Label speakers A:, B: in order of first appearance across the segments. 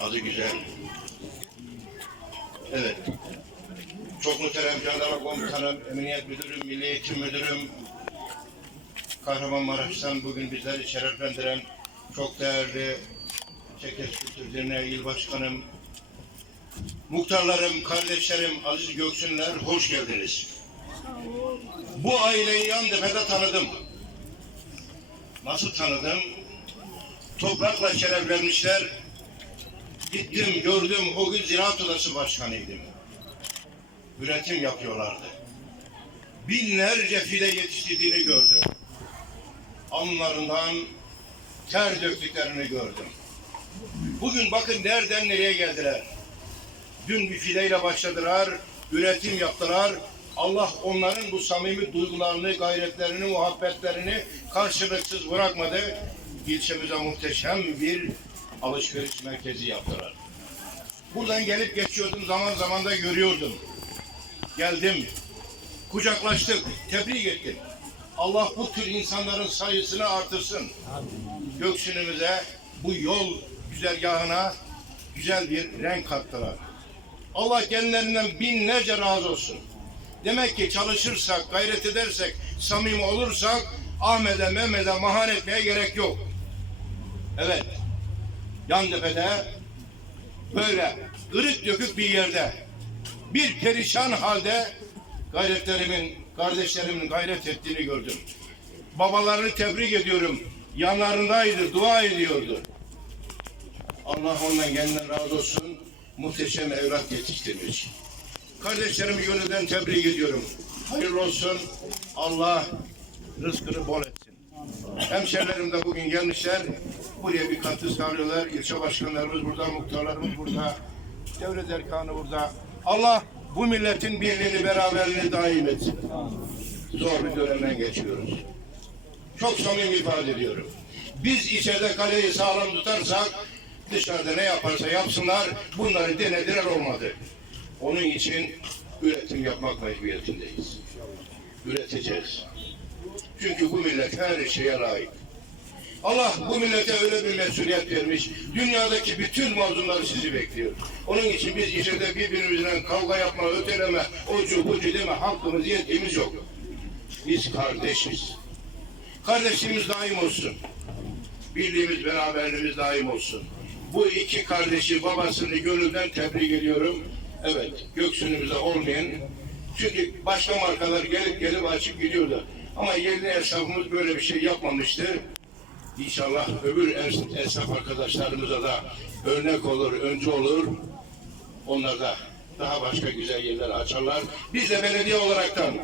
A: Adı güzel. Evet. Çok muhterem jandarma komutanım, emniyet müdürüm, milli eğitim müdürüm, Kahramanmaraş'tan bugün bizleri şereflendiren çok değerli Çekeş Kültür Derneği İl Başkanım, muhtarlarım, kardeşlerim, aziz Göksünler, hoş geldiniz. Bu aileyi Yandepe'de tanıdım. Nasıl tanıdım? Toprakla şereflenmişler. Gittim, gördüm, o gün Ziraat Odası Başkanıydım. Üretim yapıyorlardı. Binlerce fide yetiştirdiğini gördüm. Alnlarından ter döktüklerini gördüm. Bugün bakın nereden nereye geldiler. Dün bir fideyle başladılar, üretim yaptılar. Allah onların bu samimi duygularını, gayretlerini, muhabbetlerini karşılıksız bırakmadı. İlçemize muhteşem bir alışveriş merkezi yaptılar. Buradan gelip geçiyordum, zaman zaman da görüyordum. Geldim, kucaklaştık, tebrik ettim. Allah bu tür insanların sayısını artırsın. Göksünümüze, bu yol güzergahına güzel bir renk kattılar. Allah kendilerinden binlerce razı olsun. Demek ki çalışırsak, gayret edersek, samimi olursak Ahmet'e, Mehmet'e mahan etmeye gerek yok. Evet. Yandepe'de böyle ırık dökük bir yerde bir perişan halde gayretlerimin, kardeşlerimin gayret ettiğini gördüm. Babalarını tebrik ediyorum. Yanlarındaydı, dua ediyordu. Allah ondan kendinden razı olsun. Muhteşem evlat yetiştirmiş. Kardeşlerimi gönülden tebrik ediyorum. Hayırlı olsun. Allah rızkını bol etsin. Hemşerilerim de bugün gelmişler. Buraya bir katkı sağlıyorlar. İlçe başkanlarımız burada, muhtarlarımız burada. Devlet erkanı burada. Allah bu milletin birliğini, beraberliğini daim etsin. Zor bir dönemden geçiyoruz. Çok samimi ifade ediyorum. Biz içeride kaleyi sağlam tutarsak dışarıda ne yaparsa yapsınlar bunları denediler olmadı. Onun için üretim yapmak mecburiyetindeyiz. Üreteceğiz. Çünkü bu millet her şeye layık. Allah bu millete öyle bir mesuliyet vermiş. Dünyadaki bütün mazlumları sizi bekliyor. Onun için biz içeride birbirimizle kavga yapma, öteleme, ocu bucu deme hakkımız, yetkimiz yok. Biz kardeşiz. Kardeşliğimiz daim olsun. Birliğimiz, beraberliğimiz daim olsun. Bu iki kardeşi, babasını gönülden tebrik ediyorum. Evet, göksünümüzde olmayan. Çünkü başka markalar gelip gelip açıp gidiyordu. Ama yerli esnafımız böyle bir şey yapmamıştı. İnşallah öbür es- esnaf arkadaşlarımıza da örnek olur, öncü olur. Onlar da daha başka güzel yerler açarlar. Biz de belediye olaraktan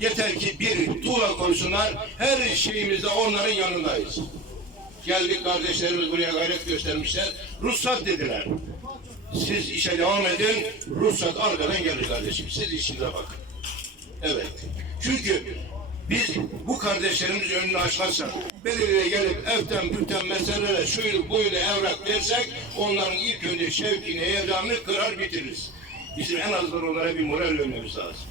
A: yeter ki bir tuğla koysunlar, her şeyimizde onların yanındayız. Geldik kardeşlerimiz buraya gayret göstermişler. Ruhsat dediler. Siz işe devam edin. Ruhsat arkadan gelir kardeşim. Siz işinize bakın. Evet. Çünkü biz bu kardeşlerimiz önünü açmazsak, belediyeye gelip evden bülten meselelere şuydu buydu evrak dersek, onların ilk önce şevkini, heyecanını kırar bitiririz. Bizim en azından onlara bir moral vermemiz lazım.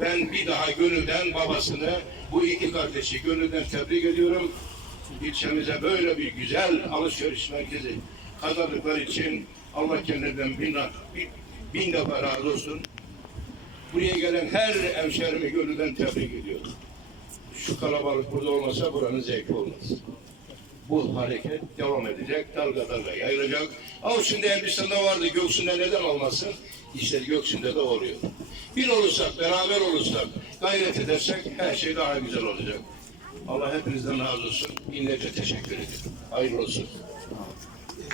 A: Ben bir daha gönülden babasını, bu iki kardeşi gönülden tebrik ediyorum. İlçemize böyle bir güzel alışveriş merkezi kazandıkları için Allah kendilerinden bin, bin, bin defa razı olsun. Buraya gelen her hemşerimi gönülden tebrik ediyorum. Şu kalabalık burada olmasa buranın zevki olmaz. Bu hareket devam edecek, dalga dalga yayılacak. Ama şimdi Elbistan'da vardı, Göksu'nda neden olmasın? İşte Göksu'nda da oluyor. Bir olursak, beraber olursak, gayret edersek her şey daha güzel olacak. Allah hepinizden razı olsun. Binlerce teşekkür ederim. Hayırlı olsun.